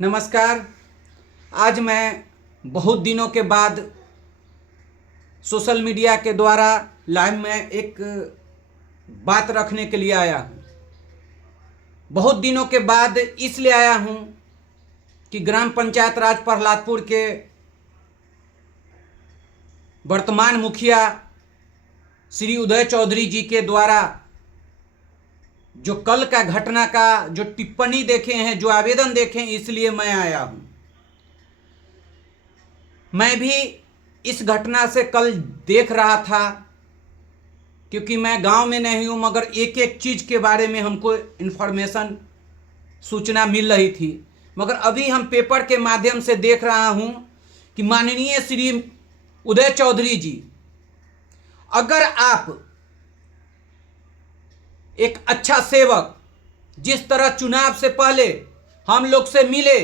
नमस्कार। आज मैं बहुत दिनों के बाद सोशल मीडिया के द्वारा लाइव में एक बात रखने के लिए आया हूँ। बहुत दिनों के बाद इसलिए आया हूँ कि ग्राम पंचायत राज प्रहलादपुर के वर्तमान मुखिया श्री उदय चौधरी जी के द्वारा जो कल का घटना का जो टिप्पणी देखे हैं, जो आवेदन देखे हैं, इसलिए मैं आया हूं। मैं भी इस घटना से कल देख रहा था, क्योंकि मैं गांव में नहीं हूं, मगर एक एक चीज के बारे में हमको इन्फॉर्मेशन सूचना मिल रही थी। मगर अभी हम पेपर के माध्यम से देख रहा हूं कि माननीय श्री उदय चौधरी जी, अगर आप एक अच्छा सेवक, जिस तरह चुनाव से पहले हम लोग से मिले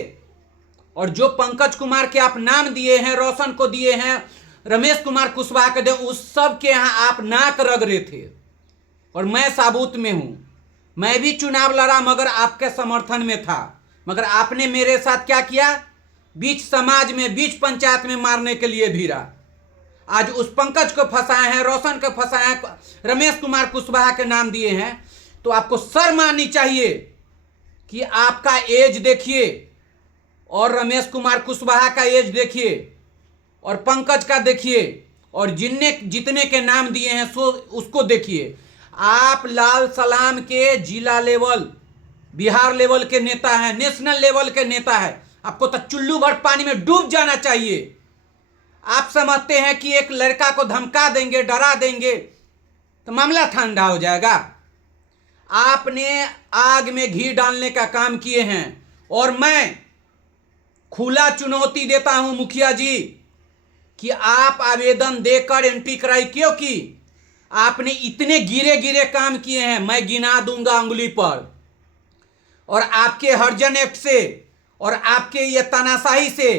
और जो पंकज कुमार के आप नाम दिए हैं, रोशन को दिए हैं, रमेश कुमार कुशवाहा के दिए, उस सब के यहां आप नाक रगड़े थे। और मैं साबुत में हूं, मैं भी चुनाव लड़ा मगर आपके समर्थन में था। मगर आपने मेरे साथ क्या किया? बीच समाज में, बीच पंचायत में मारने के लिए भिड़ा। आज उस पंकज को फंसाए हैं, रोशन को फंसाए हैं, रमेश कुमार कुशवाहा के नाम दिए हैं। तो आपको शर्म आनी चाहिए कि आपका एज देखिए और रमेश कुमार कुशवाहा का एज देखिए और पंकज का देखिए और जितने के नाम दिए हैं सो उसको देखिए। आप लाल सलाम के जिला लेवल, बिहार लेवल के नेता हैं, नेशनल लेवल के नेता हैं। आपको तो चुल्लू भर पानी में डूब जाना चाहिए। आप समझते हैं कि एक लड़का को धमका देंगे, डरा देंगे तो मामला ठंडा हो जाएगा। आपने आग में घी डालने का काम किए हैं और मैं खुला चुनौती देता हूं मुखिया जी कि आप आवेदन देकर एंट्री कराई, क्योंकि आपने इतने गिरे गिरे काम किए हैं, मैं गिना दूंगा उंगली पर। और आपके हरजन एक्ट से और आपके ये तानाशाही से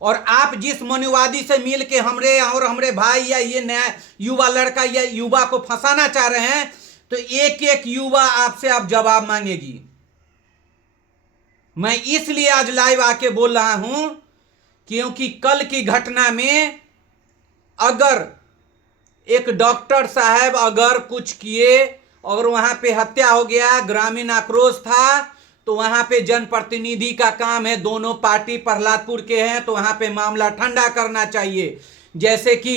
और आप जिस मनुवादी से मिल के हमरे भाई या ये नया युवा लड़का या युवा को फंसाना चाह रहे हैं, तो एक एक युवा आपसे आप जवाब मांगेगी। मैं इसलिए आज लाइव आके बोल रहा हूं क्योंकि कल की घटना में अगर एक डॉक्टर साहब अगर कुछ किए और वहां पे हत्या हो गया, ग्रामीण आक्रोश था, तो वहां पे जनप्रतिनिधि का काम है, दोनों पार्टी प्रहलादपुर के हैं, तो वहां पे मामला ठंडा करना चाहिए। जैसे कि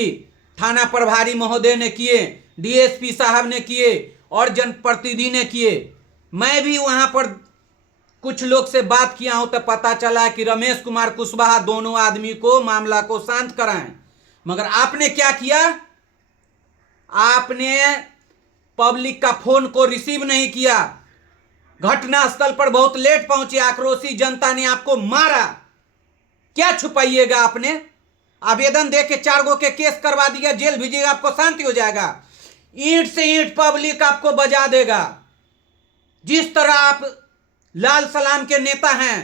थाना प्रभारी महोदय ने किए, डीएसपी साहब ने किए और जनप्रतिनिधि ने किए। मैं भी वहां पर कुछ लोग से बात किया हूं तो पता चला कि रमेश कुमार कुशवाहा दोनों आदमी को मामला को शांत कराएं। मगर आपने क्या किया? आपने पब्लिक का फोन को रिसीव नहीं किया, घटनास्थल पर बहुत लेट पहुंचे, आक्रोशी जनता ने आपको मारा। क्या छुपाइएगा? आपने आवेदन दे के 4 गो के केस करवा दिया, जेल भेजिएगा, आपको शांति हो जाएगा। ईंट से ईंट पब्लिक आपको बजा देगा। जिस तरह आप लाल सलाम के नेता हैं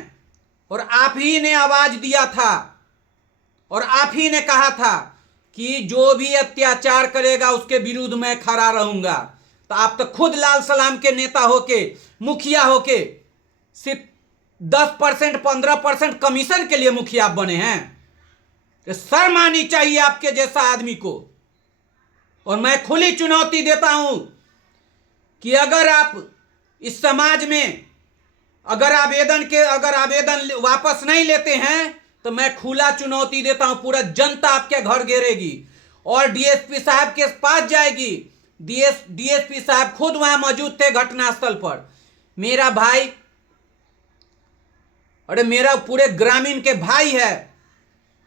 और आप ही ने आवाज दिया था और आप ही ने कहा था कि जो भी अत्याचार करेगा उसके विरुद्ध मैं खड़ा रहूंगा। तो आप तो खुद लाल सलाम के नेता होके, मुखिया होके, सिर्फ 10% 15% कमीशन के लिए मुखिया बने हैं। तो शर्म आनी चाहिए आपके जैसा आदमी को। और मैं खुली चुनौती देता हूं कि अगर आप इस समाज में अगर आवेदन वापस नहीं लेते हैं तो मैं खुला चुनौती देता हूं, पूरा जनता आपके घर घेरेगी और डीएसपी साहब के पास जाएगी। डीएसपी साहब खुद वहां मौजूद थे घटनास्थल पर। मेरा भाई, अरे मेरा पूरे ग्रामीण के भाई है।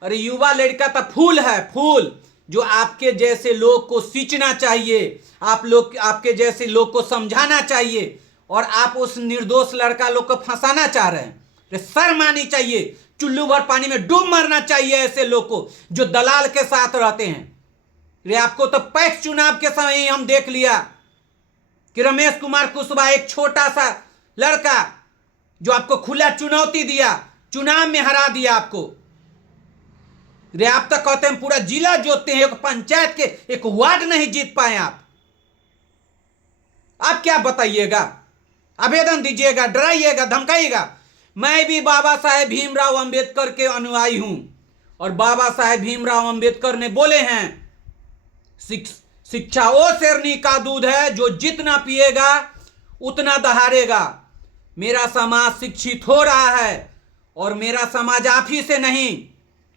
अरे युवा लड़का तो फूल है, फूल जो आपके जैसे लोग को सींचना चाहिए, आपके जैसे लोग को समझाना चाहिए, और आप उस निर्दोष लड़का लोग को फंसाना चाह रहे हैं। शर्म आनी चाहिए, चुल्लू भर पानी में डूब मरना चाहिए ऐसे लोग को जो दलाल के साथ रहते हैं। रे आपको तो पैक्स चुनाव के समय ही हम देख लिया कि रमेश कुमार कुशवाहा एक छोटा सा लड़का जो आपको खुला चुनौती दिया, चुनाव में हरा दिया आपको। रे आप तो कहते हैं पूरा जिला जोतते हैं, एक पंचायत के एक वार्ड नहीं जीत पाए आप क्या बताइएगा? आवेदन दीजिएगा, डराइएगा, धमकाइएगा। मैं भी बाबा साहेब भीमराव अंबेडकर के अनुयायी हूं और बाबा साहेब भीमराव अंबेडकर ने बोले हैं, शिक्षा वो शेरनी का दूध है जो जितना पिएगा उतना दहाड़ेगा। मेरा समाज शिक्षित हो रहा है और मेरा समाज आप ही से नहीं,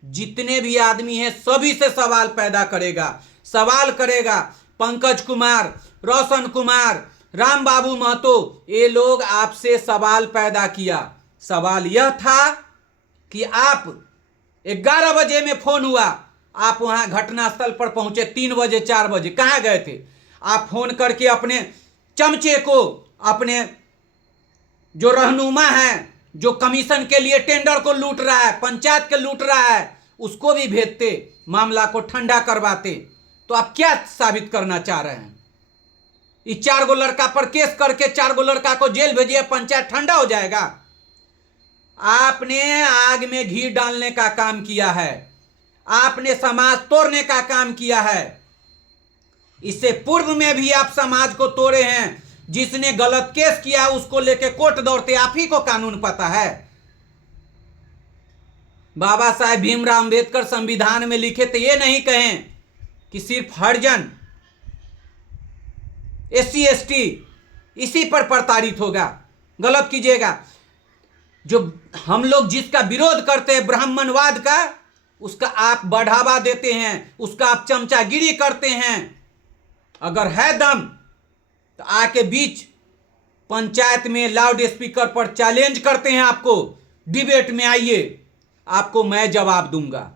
जितने भी आदमी हैं सभी से सवाल पैदा करेगा, सवाल करेगा। पंकज कुमार, रोशन कुमार, राम बाबू महतो, ये लोग आपसे सवाल पैदा किया। सवाल यह था कि आप 11 बजे में फोन हुआ, आप वहां घटनास्थल पर पहुंचे 3 बजे 4 बजे, कहां गए थे? आप फोन करके अपने चमचे को, अपने जो रहनुमा है, जो कमीशन के लिए टेंडर को लूट रहा है, पंचायत के लूट रहा है, उसको भी भेजते, मामला को ठंडा करवाते। तो आप क्या साबित करना चाह रहे हैं? इस 4 गो लड़का पर केस करके 4 गो लड़का को जेल भेजिए, पंचायत ठंडा हो जाएगा? आपने आग में घी डालने का काम किया है, आपने समाज तोड़ने का काम किया है। इससे पूर्व में भी आप समाज को तोड़े हैं। जिसने गलत केस किया उसको लेके कोर्ट दौड़ते, आप ही को कानून पता है। बाबा साहेब भीमराव अंबेडकर संविधान में लिखे थे, ये नहीं कहें कि सिर्फ हरिजन, SC ST इसी पर प्रताड़ित होगा। गलत कीजिएगा। जो हम लोग जिसका विरोध करते हैं ब्राह्मणवाद का, उसका आप बढ़ावा देते हैं, उसका आप चमचागिरी करते हैं। अगर है दम तो आके बीच पंचायत में लाउड स्पीकर पर चैलेंज करते हैं आपको, डिबेट में आइए, आपको मैं जवाब दूंगा।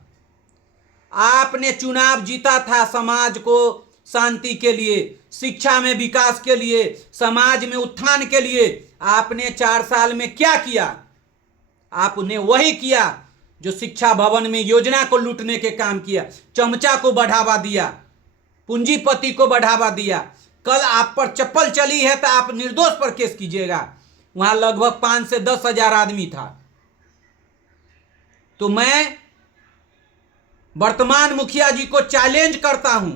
आपने चुनाव जीता था समाज को शांति के लिए, शिक्षा में विकास के लिए, समाज में उत्थान के लिए। आपने 4 साल में क्या किया? आपने वही किया जो शिक्षा भवन में योजना को लूटने के काम किया, चमचा को बढ़ावा दिया, पूंजीपति को बढ़ावा दिया। कल आप पर चप्पल चली है तो आप निर्दोष पर केस कीजिएगा। वहां लगभग 5 से 10 हजार आदमी था। तो मैं वर्तमान मुखिया जी को चैलेंज करता हूं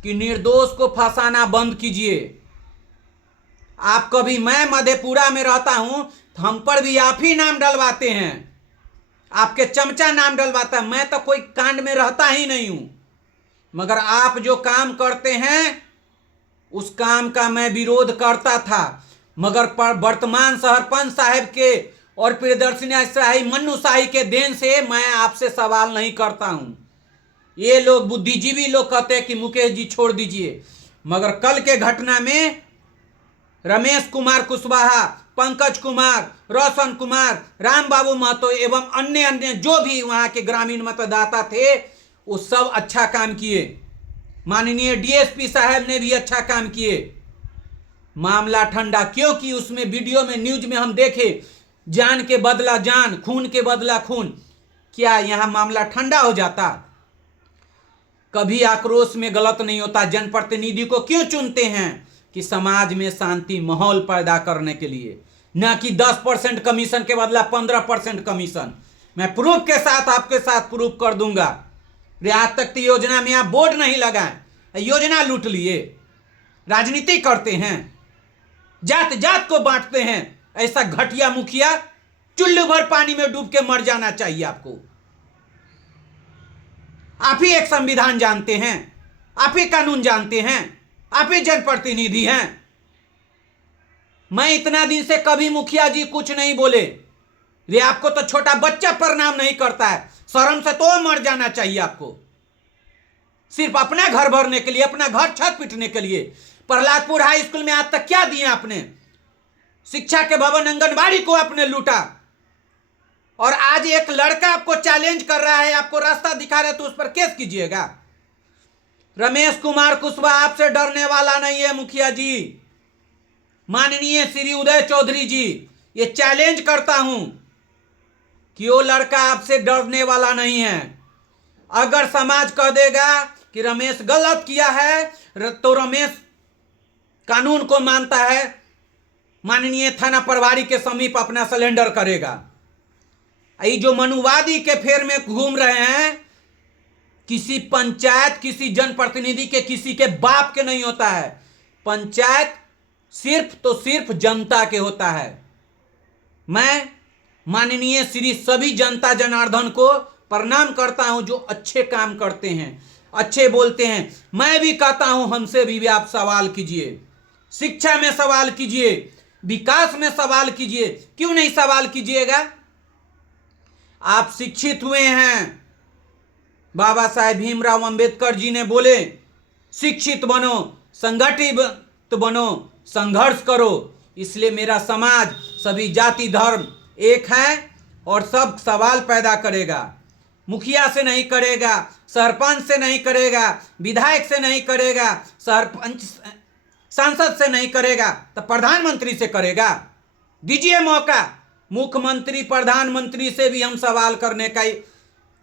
कि निर्दोष को फंसाना बंद कीजिए। आप कभी, मैं मधेपुरा में रहता हूं तो हम पर भी आप ही नाम डलवाते हैं, आपके चमचा नाम डलवाता है। मैं तो कोई कांड में रहता ही नहीं हूं, मगर आप जो काम करते हैं उस काम का मैं विरोध करता था। मगर वर्तमान सरपंच साहब के और प्रियदर्शनी शाही, मन्नू शाही के देन से मैं आपसे सवाल नहीं करता हूं। ये लोग बुद्धिजीवी लोग कहते हैं कि मुकेश जी छोड़ दीजिए, मगर कल के घटना में रमेश कुमार कुशवाहा, पंकज कुमार, रोशन कुमार, राम बाबू महतो एवं अन्य जो भी वहां के ग्रामीण मतदाता थे, वो सब अच्छा काम किए। माननीय DSP साहब ने भी अच्छा काम किए। मामला ठंडा, क्योंकि उसमें वीडियो में, न्यूज में हम देखे, जान के बदला जान, खून के बदला खून। क्या यहां मामला ठंडा हो जाता? कभी आक्रोश में गलत नहीं होता। जनप्रतिनिधि को क्यों चुनते हैं? कि समाज में शांति माहौल पैदा करने के लिए, ना कि 10% कमीशन के बदला 15% कमीशन। मैं प्रूफ के साथ आपके साथ प्रूफ कर दूंगा। रियायत तख्ती योजना में आप बोर्ड नहीं लगाएं, योजना लूट लिए, राजनीति करते हैं, जात जात को बांटते हैं। ऐसा घटिया मुखिया चुल्लू भर पानी में डूब के मर जाना चाहिए आपको। आप ही एक संविधान जानते हैं, आप ही कानून जानते हैं, आप ही जनप्रतिनिधि हैं। मैं इतना दिन से कभी मुखिया जी कुछ नहीं बोले। रे आपको तो छोटा बच्चा प्रणाम नहीं करता है, शर्म से तो मर जाना चाहिए आपको। सिर्फ अपना घर भरने के लिए, अपना घर छत पीटने के लिए। प्रहलादपुर हाई स्कूल में आज तक क्या दिए आपने? शिक्षा के भवन, आंगनबाड़ी को आपने लूटा। और आज एक लड़का आपको चैलेंज कर रहा है, आपको रास्ता दिखा रहा है, तो उस पर केस कीजिएगा। रमेश कुमार कुशवाहा आपसे डरने वाला नहीं है मुखिया जी। माननीय श्री उदय चौधरी जी, ये चैलेंज करता हूं कि वो लड़का आपसे डरने वाला नहीं है। अगर समाज कह देगा कि रमेश गलत किया है, तो रमेश कानून को मानता है, माननीय थाना प्रभारी के समीप अपना सिलेंडर करेगा। ये जो मनुवादी के फेर में घूम रहे हैं, किसी पंचायत, किसी जनप्रतिनिधि के, किसी के बाप के नहीं होता है। पंचायत सिर्फ तो सिर्फ जनता के होता है। मैं माननीय श्री सभी जनता जनार्दन को प्रणाम करता हूं जो अच्छे काम करते हैं, अच्छे बोलते हैं। मैं भी कहता हूं हमसे भी आप सवाल कीजिए, शिक्षा में सवाल कीजिए, विकास में सवाल कीजिए, क्यों नहीं सवाल कीजिएगा? आप शिक्षित हुए हैं, बाबा साहेब भीमराव अंबेडकर जी ने बोले शिक्षित बनो, संगठित बनो, संघर्ष करो। इसलिए मेरा समाज सभी जाति धर्म एक है और सब सवाल पैदा करेगा। मुखिया से नहीं करेगा, सरपंच से नहीं करेगा, विधायक से नहीं करेगा, सरपंच सांसद से नहीं करेगा, तो प्रधानमंत्री से करेगा। दीजिए मौका। मुख्यमंत्री प्रधानमंत्री से भी हम सवाल करने का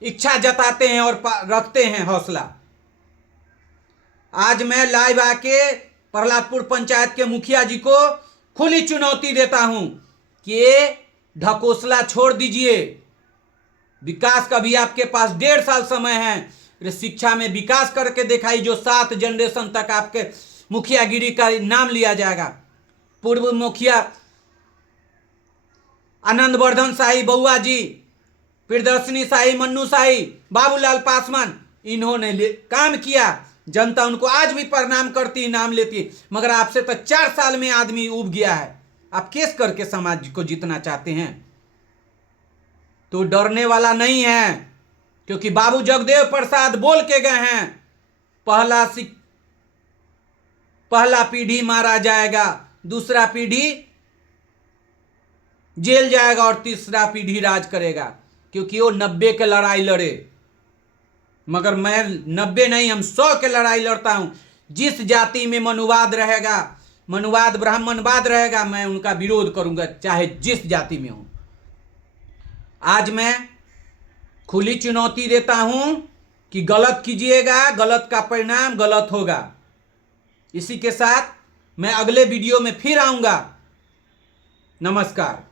इच्छा जताते हैं और रखते हैं हौसला। आज मैं लाइव आके प्रहलादपुर पंचायत के मुखिया जी को खुली चुनौती देता हूं कि ये ढकोसला छोड़ दीजिए। विकास का भी आपके पास 1.5 साल समय है। शिक्षा में विकास करके दिखाई जो 7 जनरेशन तक आपके मुखियागिरी का नाम लिया जाएगा। पूर्व मुखिया आनंदवर्धन शाही बउआ जी, प्रियदर्शनी शाही, मन्नू शाही, बाबूलाल पासवान, इन्होंने काम किया। जनता उनको आज भी प्रणाम करती, नाम लेती। मगर आपसे तो 4 साल में आदमी उब गया है। आप केस करके समाज को जीतना चाहते हैं तो डरने वाला नहीं है, क्योंकि बाबू जगदेव प्रसाद बोल के गए हैं पहला पीढ़ी मारा जाएगा, दूसरा पीढ़ी जेल जाएगा और तीसरा पीढ़ी राज करेगा। क्योंकि वो 90 के लड़ाई लड़े, मगर मैं 90 नहीं, हम 100 के लड़ाई लड़ता हूं। जिस जाति में मनुवाद रहेगा, मनुवाद ब्राह्मणवाद रहेगा, मैं उनका विरोध करूंगा, चाहे जिस जाति में हो। आज मैं खुली चुनौती देता हूं कि गलत कीजिएगा, गलत का परिणाम गलत होगा। इसी के साथ मैं अगले वीडियो में फिर आऊंगा। नमस्कार।